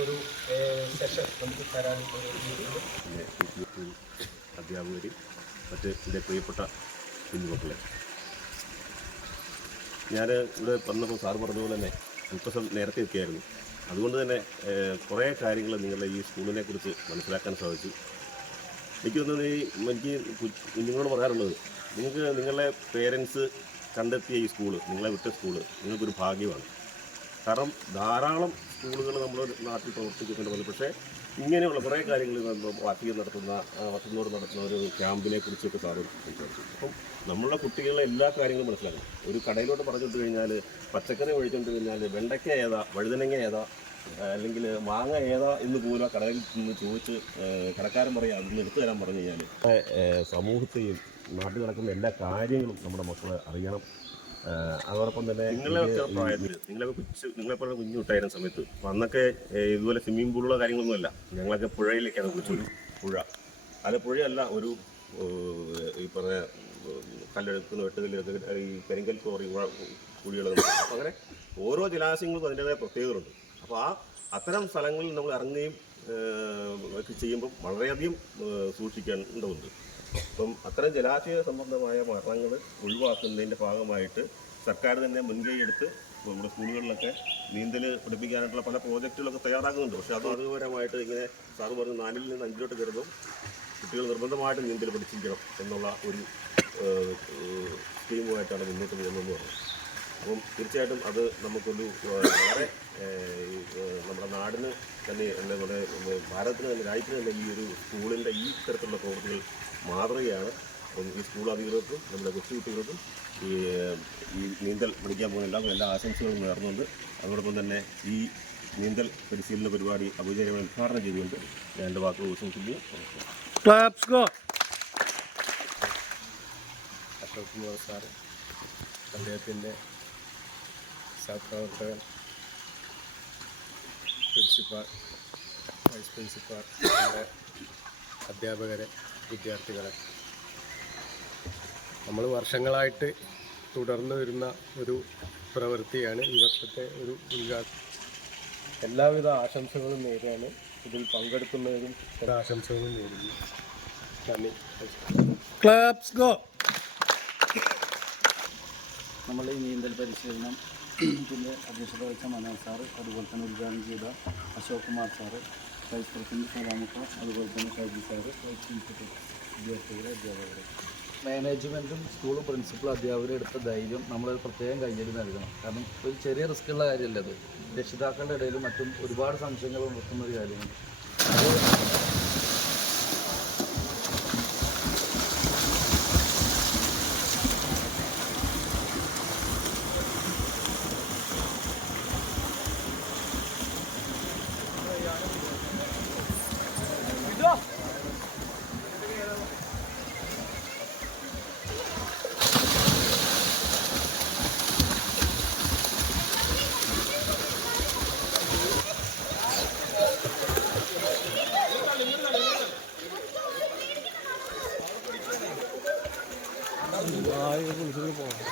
ഒരു സെഷൻ നമുക്ക് തരാൻ അധ്യാപകർ മറ്റ് എൻ്റെ പ്രിയപ്പെട്ട കുഞ്ഞുമക്കളെ, ഞാൻ ഇവിടെ വന്നപ്പോൾ സാറ് പറഞ്ഞതുപോലെ തന്നെ അല്പസം നേരത്തെ എത്തിയായിരുന്നു. അതുകൊണ്ട് തന്നെ കുറേ കാര്യങ്ങൾ നിങ്ങളുടെ ഈ സ്കൂളിനെ കുറിച്ച് മനസ്സിലാക്കാൻ സാധിച്ചു. എനിക്ക് തോന്നുന്നത് എനിക്ക് കുഞ്ഞുങ്ങളോട് പറയാറുള്ളത്, നിങ്ങൾക്ക് നിങ്ങളുടെ പേരൻസ് കണ്ടെത്തിയ ഈ സ്കൂള്, നിങ്ങളെ വിട്ട സ്കൂള് നിങ്ങൾക്കൊരു ഭാഗ്യമാണ്. കാരണം ധാരാളം സ്കൂളുകൾ നമ്മുടെ നാട്ടിൽ പ്രവർത്തിക്കുന്നുണ്ട്. പക്ഷേ ഇങ്ങനെയുള്ള കുറേ കാര്യങ്ങൾ വത്തിനോട് നടത്തുന്ന ഒരു ക്യാമ്പിനെ കുറിച്ചൊക്കെ സാറ് സംസാരിച്ചു. അപ്പം നമ്മളുടെ കുട്ടികളെ എല്ലാ കാര്യങ്ങളും മനസ്സിലാക്കണം. ഒരു കടയിലോട്ട് പറഞ്ഞുകൊണ്ട് കഴിഞ്ഞാൽ, പച്ചക്കറി ഒഴിച്ചുകൊണ്ട് കഴിഞ്ഞാൽ വെണ്ടയ്ക്ക ഏതാ, വഴുതനങ്ങ ഏതാ, അല്ലെങ്കിൽ മാങ്ങ ഏതാ എന്ന് പോലും കടയിൽ നിന്ന് ചോദിച്ച് കടക്കാരൻ പറയാം അതൊന്ന് എടുത്തു തരാൻ പറഞ്ഞു കഴിഞ്ഞാൽ സമൂഹത്തെയും നാട്ടിൽ നടക്കുന്ന എല്ലാ കാര്യങ്ങളും നമ്മുടെ മക്കളെ അറിയണം. അതോടൊപ്പം തന്നെ നിങ്ങളൊക്കെ പ്രായത്തിൽ നിങ്ങളെപ്പോലെ കുഞ്ഞു വിട്ടായിരുന്ന സമയത്ത് അന്നൊക്കെ ഇതുപോലെ സ്വിമ്മിംഗ് പൂളുള്ള കാര്യങ്ങളൊന്നുമല്ല. ഞങ്ങളൊക്കെ പുഴയിലേക്കാണ് കുളിച്ചൊരു പുഴ. അത് പുഴയല്ല, ഒരു ഈ പറഞ്ഞ കല്ലെടുക്കുന്ന വെട്ടുകല്ല്, ഈ കരിങ്കൽ കോറി കുഴികൾ. അങ്ങനെ ഓരോ ജലാശയങ്ങൾക്കും അതിൻ്റേതായ പ്രത്യേകതകളുണ്ട്. അപ്പോൾ അത്തരം സ്ഥലങ്ങളിൽ നമ്മൾ ഇറങ്ങുകയും ഒക്കെ ചെയ്യുമ്പം വളരെയധികം സൂക്ഷിക്കേണ്ടതുണ്ട്. അപ്പം അത്തരം ജലാശയ സംബന്ധമായ മരണങ്ങൾ ഒഴിവാക്കുന്നതിൻ്റെ ഭാഗമായിട്ട് സർക്കാർ തന്നെ മുൻകൈ എടുത്ത് നമ്മുടെ സ്കൂളുകളിലൊക്കെ നീന്തൽ പഠിപ്പിക്കാനായിട്ടുള്ള പല പ്രോജക്റ്റുകളൊക്കെ തയ്യാറാക്കുന്നുണ്ട്. പക്ഷേ അത് അതുപരമായിട്ട് ഇങ്ങനെ സാറ് പറഞ്ഞ് 4ൽ നിന്ന് 5ലോട്ട് കയറുമ്പോൾ കുട്ടികൾ നിർബന്ധമായിട്ട് നീന്തൽ പഠിച്ചിരിക്കണം എന്നുള്ള ഒരു സ്കീമുമായിട്ടാണ് മുന്നോട്ട് പോകുന്നതെന്ന് പറഞ്ഞു. അപ്പം തീർച്ചയായിട്ടും അത് നമുക്കൊരു വളരെ നമ്മുടെ നാടിന് തന്നെ, നമ്മുടെ ഭാരതത്തിന് തന്നെ, രാജ്യത്തിന് തന്നെ ഈ ഒരു സ്കൂളിൻ്റെ ഈ തരത്തിലുള്ള പ്രവൃത്തികൾ മാതൃകയാണ്. അപ്പം ഈ സ്കൂൾ അധികൃതർക്കും നമ്മുടെ കൊച്ചുകുട്ടികൾക്കും ഈ നീന്തൽ പഠിക്കാൻ പോകുന്ന എല്ലാ ആശംസകളും നേർന്നുകൊണ്ട്, അതോടൊപ്പം തന്നെ ഈ നീന്തൽ പരിശീലന പരിപാടി ഔപചാരികമായി ഉദ്ഘാടനം ചെയ്തുകൊണ്ട് ഞാൻ എൻ്റെ വാക്കുകൾ ഉപസംഹരിക്കുന്നു. അശോക് കുമാർ സാറ്, അദ്ദേഹത്തിൻ്റെ സഹപ്രവർത്തകൻ, പ്രിൻസിപ്പാൾ, വൈസ് പ്രിൻസിപ്പാൾ, നമ്മുടെ അധ്യാപകരെ, വിദ്യാർത്ഥികളെ, നമ്മൾ വർഷങ്ങളായിട്ട് തുടർന്നു വരുന്ന ഒരു പ്രവൃത്തിയാണ് ഈ വർഷത്തെ ഒരു ഉദ്ഘാടനം. എല്ലാവിധ ആശംസകളും നേരാണ്. ഇതിൽ പങ്കെടുക്കുന്നവരും ചില ആശംസകളും നേരുന്നു. നന്ദി. Claps go. നമ്മൾ ഈ നീന്തൽ പരിശീലനം പിന്നെ അധ്യക്ഷത വഹിച്ച മനോജ് സാറ്, അതുപോലെ തന്നെ ഉദ്ഘാടനം ചെയ്ത Ashok Kumar sir, vice president സലാമുക്ക, അതുപോലെ തന്നെ ഷൈജി സാറ്, വൈസ് പ്രിൻസിപ്പൽ, വിദ്യാർത്ഥികളെ, അധ്യാപകരെ, മാനേജ്മെൻറ്റും സ്കൂളും പ്രിൻസിപ്പൽ അധ്യാപകരും എടുത്ത ധൈര്യം നമ്മളൊരു പ്രത്യേകം കയ്യടി നൽകണം. കാരണം ഒരു ചെറിയ റിസ്ക്കുള്ള കാര്യമല്ല അത്. രക്ഷിതാക്കളുടെ ഇടയിലും മറ്റും ഒരുപാട് സംശയങ്ങൾ ഉണർത്തുന്ന ഒരു കാര്യമാണ്. പോകാം.